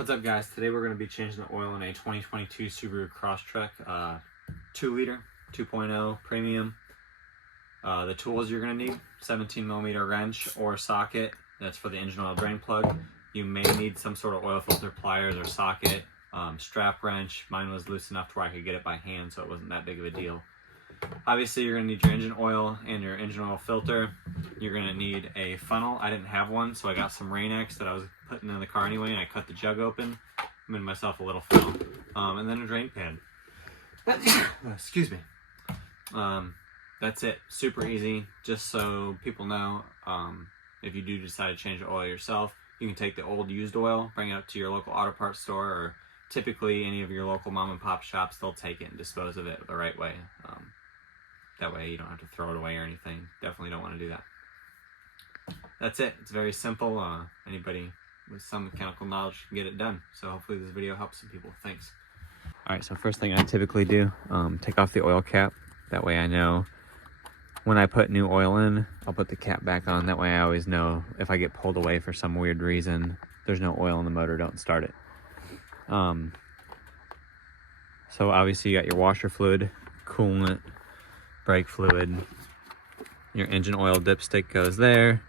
What's up, guys? Today we're going to be changing the oil in a 2022 Subaru Crosstrek 2-liter 2.0 premium. The tools you're going to need: 17mm wrench or socket. That's for the engine oil drain plug. You may need some sort of oil filter pliers or socket. Strap wrench. Mine was loose enough to where I could get it by hand, so it wasn't that big of a deal. Obviously, you're going to need your engine oil and your engine oil filter. You're going to need a funnel. I didn't have one, so I got some Rain-X that I was putting in the car anyway, and I cut the jug open. I made myself a little funnel. And then a drain pan. Excuse me. That's it. Super easy. Just so people know, if you do decide to change the oil yourself, you can take the old used oil, bring it up to your local auto parts store, or typically any of your local mom and pop shops. They'll take it and dispose of it the right way. That way you don't have to throw it away or anything. Definitely don't want to do that. That's it. It's very simple. Anybody with some mechanical knowledge can get it done. So hopefully this video helps some people. Thanks. Alright, so first thing I typically do, take off the oil cap. That way I know when I put new oil in, I'll put the cap back on. That way I always know if I get pulled away for some weird reason, there's no oil in the motor, don't start it. So obviously you got your washer fluid, coolant, brake fluid, your engine oil dipstick goes there.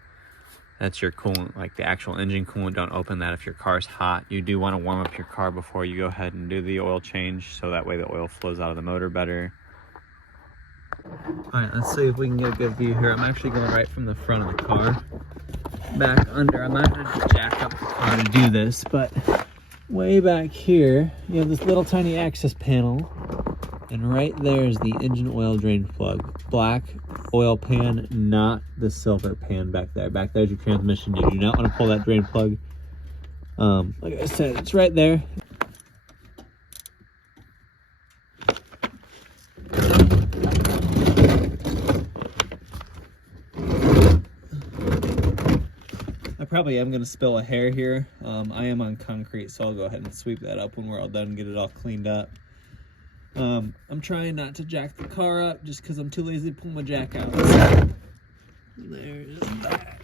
That's your coolant, like the actual engine coolant. Don't open that if your car's hot. You do want to warm up your car before you go ahead and do the oil change, so that way the oil flows out of the motor better. Alright, let's see if we can get a good view here. I'm actually going right from the front of the car back under. I'm not going to jack up the car to do this, but way back here you have this little tiny access panel, and right there is the engine oil drain plug. Black oil pan, not the silver pan back there. Back there's your transmission. You do not want to pull that drain plug. Like I said, it's right there. I probably am going to spill a hair here. I am on concrete, so I'll go ahead and sweep that up when we're all done and get it all cleaned up. I'm trying not to jack the car up just because I'm too lazy to pull my jack out. There's that.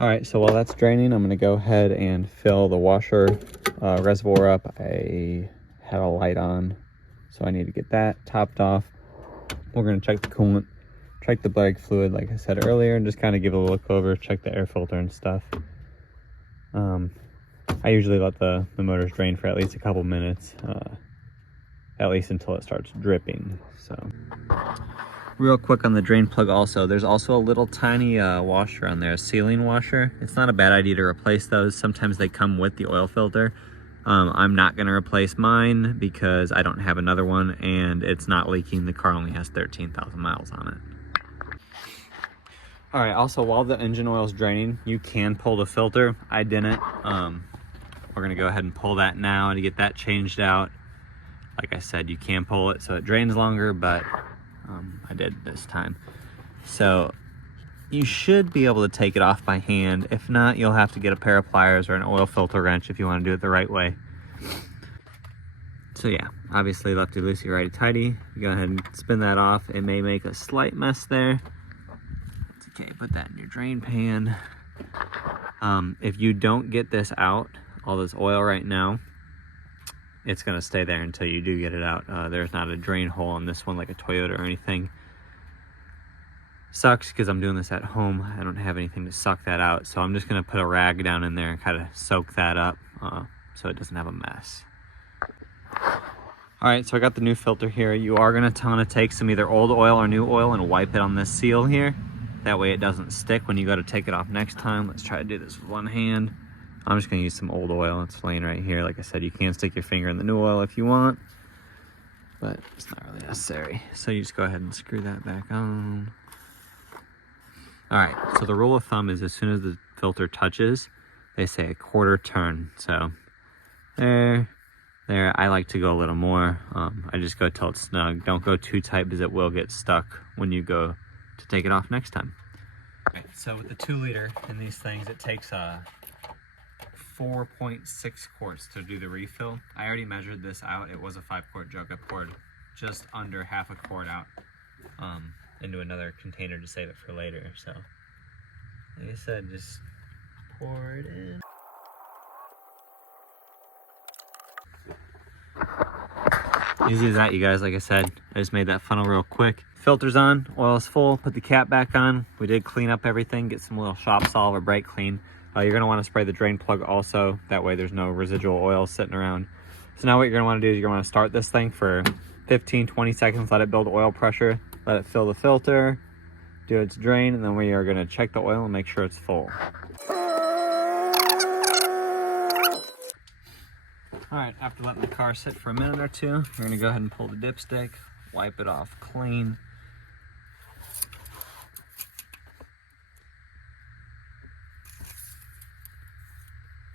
Alright, so while that's draining, I'm going to go ahead and fill the washer reservoir up. I had a light on, so I need to get that topped off. We're going to check the coolant, check the brake fluid like I said earlier, and just kind of give it a look over, check the air filter and stuff. I usually let the motors drain for at least a couple minutes, at least until it starts dripping. So, real quick on the drain plug also, there's also a little tiny washer on there, a sealing washer. It's not a bad idea to replace those. Sometimes they come with the oil filter. I'm not going to replace mine because I don't have another one and it's not leaking. The car only has 13,000 miles on it. Alright, also while the engine oil is draining, you can pull the filter. I didn't. We're going to go ahead and pull that now to get that changed out. Like I said, you can pull it so it drains longer, but I did this time. So you should be able to take it off by hand. If not, you'll have to get a pair of pliers or an oil filter wrench if you want to do it the right way. So yeah, obviously lefty loosey, righty tighty. You go ahead and spin that off. It may make a slight mess there. It's okay, put that in your drain pan. If you don't get this out, all this oil right now, it's going to stay there until you do get it out. There's not a drain hole on this one like a Toyota or anything. Sucks because I'm doing this at home. I don't have anything to suck that out, so I'm just going to put a rag down in there and kind of soak that up so it doesn't have a mess. Alright, so I got the new filter here. You are going to want to take some either old oil or new oil and wipe it on this seal here. That way it doesn't stick when you go to take it off next time. Let's try to do this with one hand. I'm just going to use some old oil. It's laying right here. Like I said, you can stick your finger in the new oil if you want, but it's not really necessary. So you just go ahead and screw that back on. Alright, so the rule of thumb is as soon as the filter touches, they say a quarter turn. So there. I like to go a little more. I just go till it's snug. Don't go too tight because it will get stuck when you go to take it off next time. Alright, so with the 2-liter in these things, it takes 4.6 quarts to do the refill. I already measured this out. It was a 5-quart jug. I poured just under half a quart out into another container to save it for later. So, like I said, just pour it in. Easy as that, you guys. Like I said, I just made that funnel real quick. Filter's on, oil's full, put the cap back on. We did clean up everything, get some little shop solve or brake clean. You're gonna wanna spray the drain plug also. That way there's no residual oil sitting around. So now what you're gonna wanna do is you're gonna wanna start this thing for 15, 20 seconds, let it build oil pressure, let it fill the filter, do its drain, and then we are gonna check the oil and make sure it's full. All right, after letting the car sit for a minute or two, we're gonna go ahead and pull the dipstick, wipe it off clean.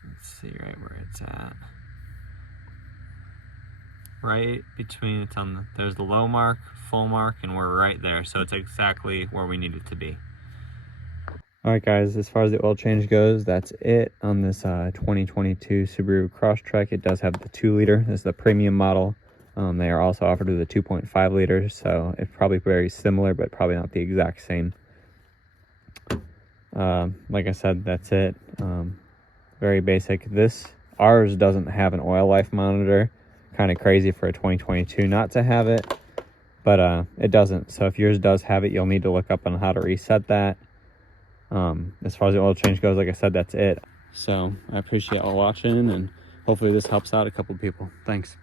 Let's see right where it's at. Right between, it's on the, there's the low mark, full mark, and we're right there. So it's exactly where we need it to be. All right, guys, as far as the oil change goes, that's it on this 2022 Subaru Crosstrek. It does have the 2-liter. This is the premium model. They are also offered with a 2.5 liters, so it's probably very similar, but probably not the exact same. Like I said, that's it. Very basic. Ours doesn't have an oil life monitor. Kind of crazy for a 2022 not to have it, but it doesn't. So if yours does have it, you'll need to look up on how to reset that. As far as the oil change goes, like I said, that's it. So I appreciate y'all watching, and hopefully this helps out a couple people. Thanks.